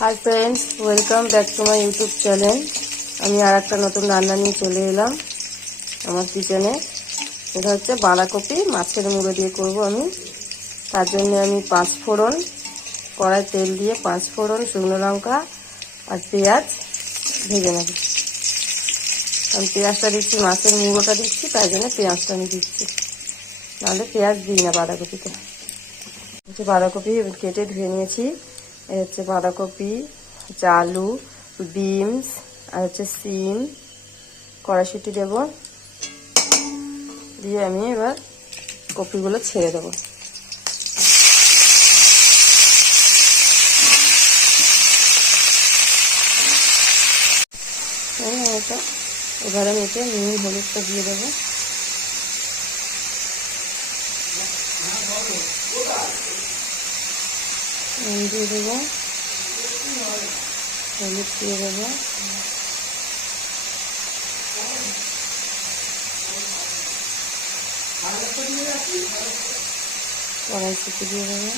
Hi friends, welcome back to my YouTube channel. আমি আর একটা নতুন রান্না নিয়ে চলে এলাম আমার কিচেনে। এটা হচ্ছে বাঁধাকপি মাছের মুড়ো দিয়ে করব আমি। তার জন্য আমি 5 ফোড়ন, কড়াই তেল দিয়ে 5 ফোড়ন, শুকনো লঙ্কা আর পেঁয়াজ ভেজে নেব। আমি পেঁয়াজটা দিচ্ছি, মাছের মুড়োটা দিচ্ছি, তাই জন্য পেঁয়াজটা আমি দিচ্ছি, নাহলে পেঁয়াজ দিই না বাঁধাকপিতে। হচ্ছে বাঁধাকপি কেটে ধুয়ে নিয়েছি। এই হচ্ছে বাঁধাকপি, আলু, বিনস আর হচ্ছে সিম। কড়াইশুঁটি দেব, দিয়ে আমি এবার কপিগুলো ছেড়ে দেবো। এবার আমি এতে নুন হলুদটা দিয়ে দেবো। নুন দিয়ে দেবো, হলুদ দিয়ে দেবো, কড়াইশুঁটি দিয়ে দেবো,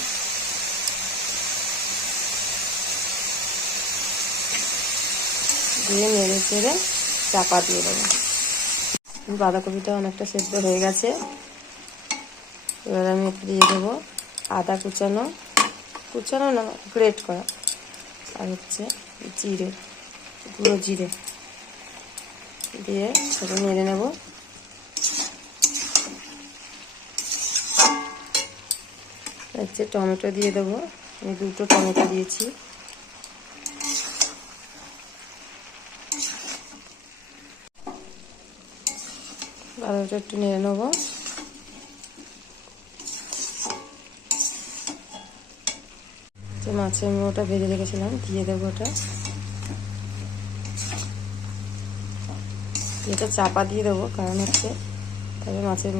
দিয়ে নেড়ে চেড়ে চাপা দিয়ে দেবো। বাঁধাকপিটা অনেকটা সেদ্ধ হয়ে গেছে। এবার আমি দিয়ে দেবো আদা কুচানো, কুচানো না গ্রেট করা, আর হচ্ছে জিরে, গুঁড়ো জিরে দিয়ে সেটা নেড়ে নেব। হচ্ছে টমেটো দিয়ে দেবো, আমি 2টো টমেটো দিয়েছি। আলুটা একটু নেড়ে নেবো। যে মাছের মুড়োটা ভেজে রেখেছিলাম দিয়ে দেবো ওটা। এটা চাপা দিয়ে দেবো, কারণ হচ্ছে তবে মাছের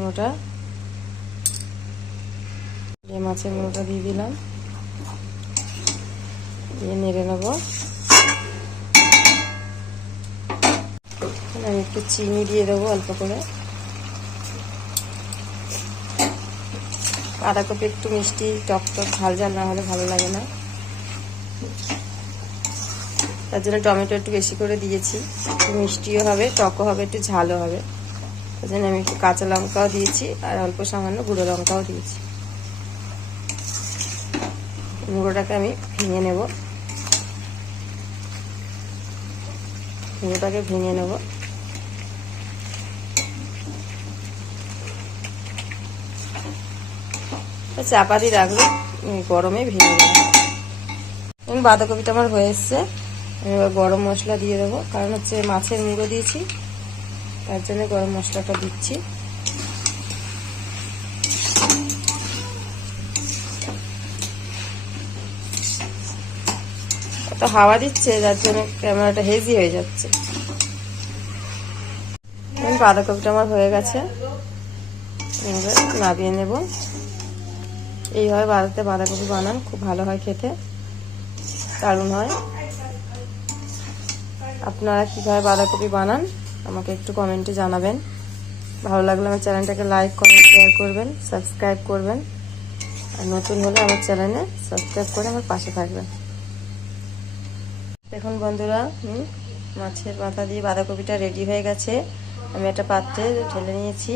মুড়োটা দিয়ে দিলাম, দিয়ে নেড়ে নেবো। আমি একটু চিনি দিয়ে দেবো অল্প করে। বাঁধাকপি একটু মিষ্টি টক টক ঝাল ঝাল না হলে ভালো লাগে না, তার জন্য টমেটো একটু বেশি করে দিয়েছি। একটু মিষ্টিও হবে, টকও হবে, একটু ঝালও হবে। তার জন্য আমি একটু কাঁচা লঙ্কাও দিয়েছি আর অল্প সামান্য গুঁড়ো লঙ্কাও দিয়েছি। মুড়োটাকে আমি ভেঙে নেব, মুড়োটাকে ভেঙে নেব। চাপা দিয়ে রাখলে গরমে ভেঙে দেবো। এবং বাঁধাকপিটা আমার হয়ে এসছে। এবার গরম মশলা দিয়ে দেবো, কারণ হচ্ছে মাছের মুড়ো দিয়েছি, তার জন্য গরম মশলাটা দিচ্ছি। এত হাওয়া দিচ্ছে যার জন্য ক্যামেরাটা হেজি হয়ে যাচ্ছে। বাঁধাকপিটা আমার হয়ে গেছে, এবার নামিয়ে নেব। এইভাবে বাঁধাকপি বানান, খুব ভালো হয় খেতে, দারুণ হয়। আপনারা কীভাবে বাঁধাকপি বানান আমাকে একটু কমেন্টে জানাবেন। ভালো লাগলে আমার চ্যানেলটাকে লাইক, কমেন্ট, শেয়ার করবেন, সাবস্ক্রাইব করবেন। আর নতুন হলে আমার চ্যানেলে সাবস্ক্রাইব করে আমার পাশে থাকবেন। দেখুন বন্ধুরা, মাছের মাথা দিয়ে বাঁধাকপিটা রেডি হয়ে গেছে। আমি একটা পাত্রে ঢেলে নিয়েছি।